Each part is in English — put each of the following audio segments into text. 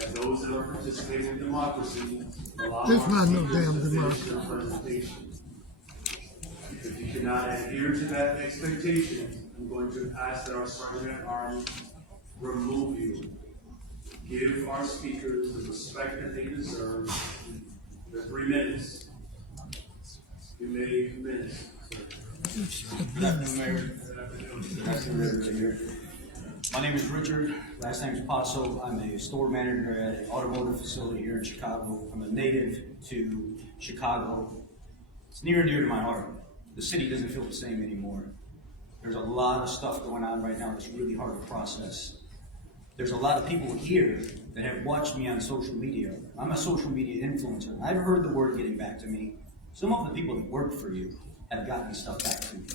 that those that are participating in democracy allow This our not no speakers damn to finish democracy. their presentation. If you cannot adhere to that expectation, I'm going to ask that our Sergeant at Arms remove you. Give our speakers the respect that they deserve. They're 3 minutes. You may commence. Good afternoon, Mayor. Good afternoon, everybody here. My name is Richard. Last name is Paso. I'm a store manager at an automotive facility here in Chicago. I'm a native to Chicago. It's near and dear to my heart. The city doesn't feel the same anymore. There's a lot of stuff going on right now that's really hard to process. There's a lot of people here that have watched me on social media. I'm a social media influencer. I've heard the word getting back to me. Some of the people that work for you have gotten stuff back to me.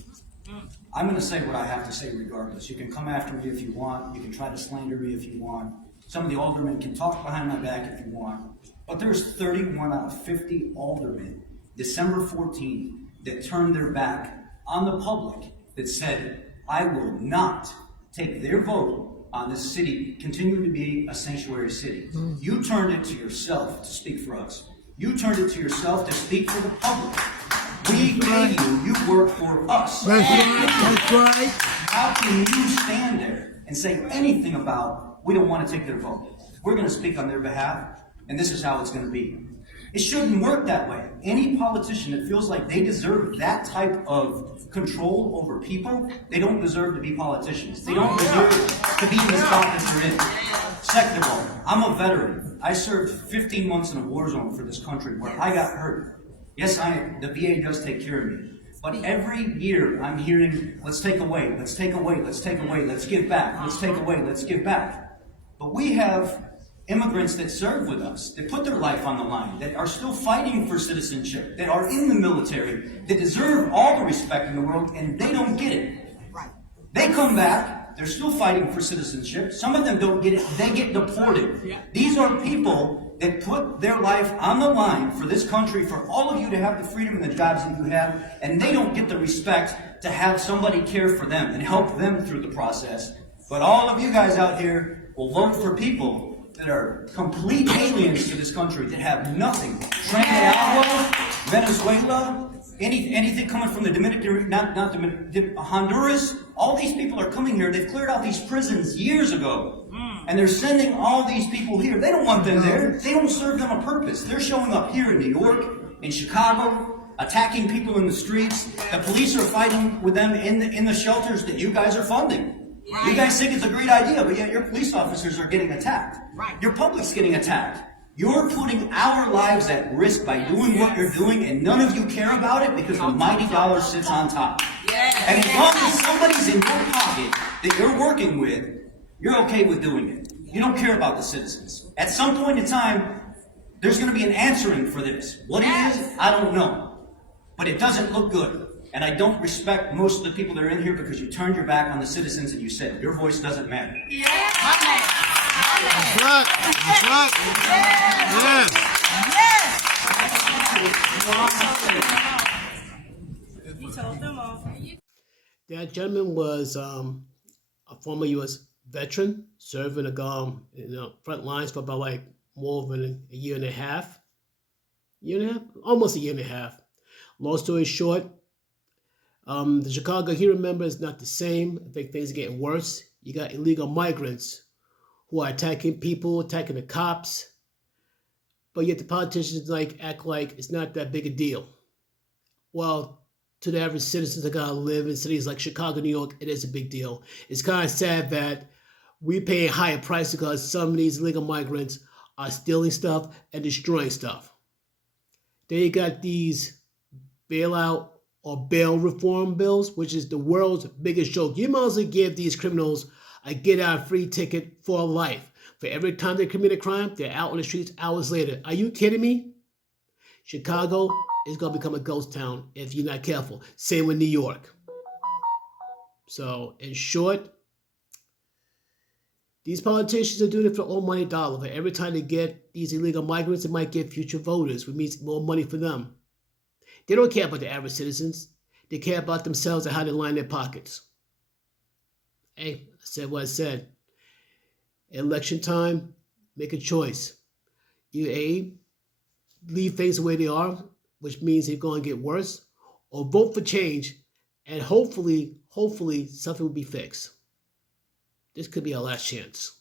I'm going to say what I have to say regardless. You can come after me if you want. You can try to slander me if you want. Some of the aldermen can talk behind my back if you want. But there's 31 out of 50 aldermen, December 14th, that turned their back on the public, that said, I will not take their vote on this city continuing to be a sanctuary city. You turned it to yourself to speak for us. You turned it to yourself to speak for the public. We pay you, you work for us. That's right, that's right. How can you stand there and say anything about, we don't want to take their vote? We're going to speak on their behalf, and this is how it's going to be. It shouldn't work that way. Any politician that feels like they deserve that type of control over people, they don't deserve to be politicians. They don't deserve to be in this spot that they're in. Second of all, I'm a veteran. I served 15 months in a war zone for this country where I got hurt. Yes, the VA does take care of me. But every year I'm hearing, let's take away, let's take away, let's take away, let's give back, let's take away, let's give back. But we have immigrants that serve with us, that put their life on the line, that are still fighting for citizenship, that are in the military, that deserve all the respect in the world, and they don't get it. They come back, they're still fighting for citizenship. Some of them don't get it, they get deported. These are people that put their life on the line for this country, for all of you to have the freedom and the jobs that you have, and they don't get the respect to have somebody care for them and help them through the process. But all of you guys out here will vote for people that are complete aliens to this country, that have nothing. Trinidad, Venezuela, anything coming from the Dominican, Honduras, all these people are coming here. They've cleared out these prisons years ago. And they're sending all these people here. They don't want them there. They don't serve them a purpose. They're showing up here in New York, in Chicago, attacking people in the streets. The police are fighting with them in the shelters that you guys are funding. You guys think it's a great idea, but yet your police officers are getting attacked. Your public's getting attacked. You're putting our lives at risk by doing what you're doing, and none of you care about it because the mighty dollar sits on top. And as long as somebody's in your pocket that you're working with, you're okay with doing it. You don't care about the citizens. At some point in time, there's going to be an answering for this. What it is, I don't know. But it doesn't look good. And I don't respect most of the people that are in here because you turned your back on the citizens and you said your voice doesn't matter. That's right, that's right. Yes. That gentleman was a former U.S. veteran, serving the front lines for about like more than a year and a half. Almost a year and a half. Long story short, the Chicago he remembers is not the same. I think things are getting worse. You got illegal migrants who are attacking people, attacking the cops, but yet the politicians act like it's not that big a deal. Well, to the average citizens that gotta live in cities like Chicago, New York, it is a big deal. It's kind of sad that we pay a higher price because some of these illegal migrants are stealing stuff and destroying stuff. Then you got these bailout or bail reform bills, which is the world's biggest joke. You might as well give these criminals a get-out-free ticket for life. For every time they commit a crime, they're out on the streets hours later. Are you kidding me? Chicago is going to become a ghost town if you're not careful. Same with New York. So, in short, these politicians are doing it for almighty dollar. For every time they get these illegal migrants, they might get future voters, which means more money for them. They don't care about the average citizens. They care about themselves and how they line their pockets. Hey, I said what I said. Election time, make a choice. Either A, leave things the way they are, which means they're going to get worse, or vote for change, and hopefully something will be fixed. This could be our last chance.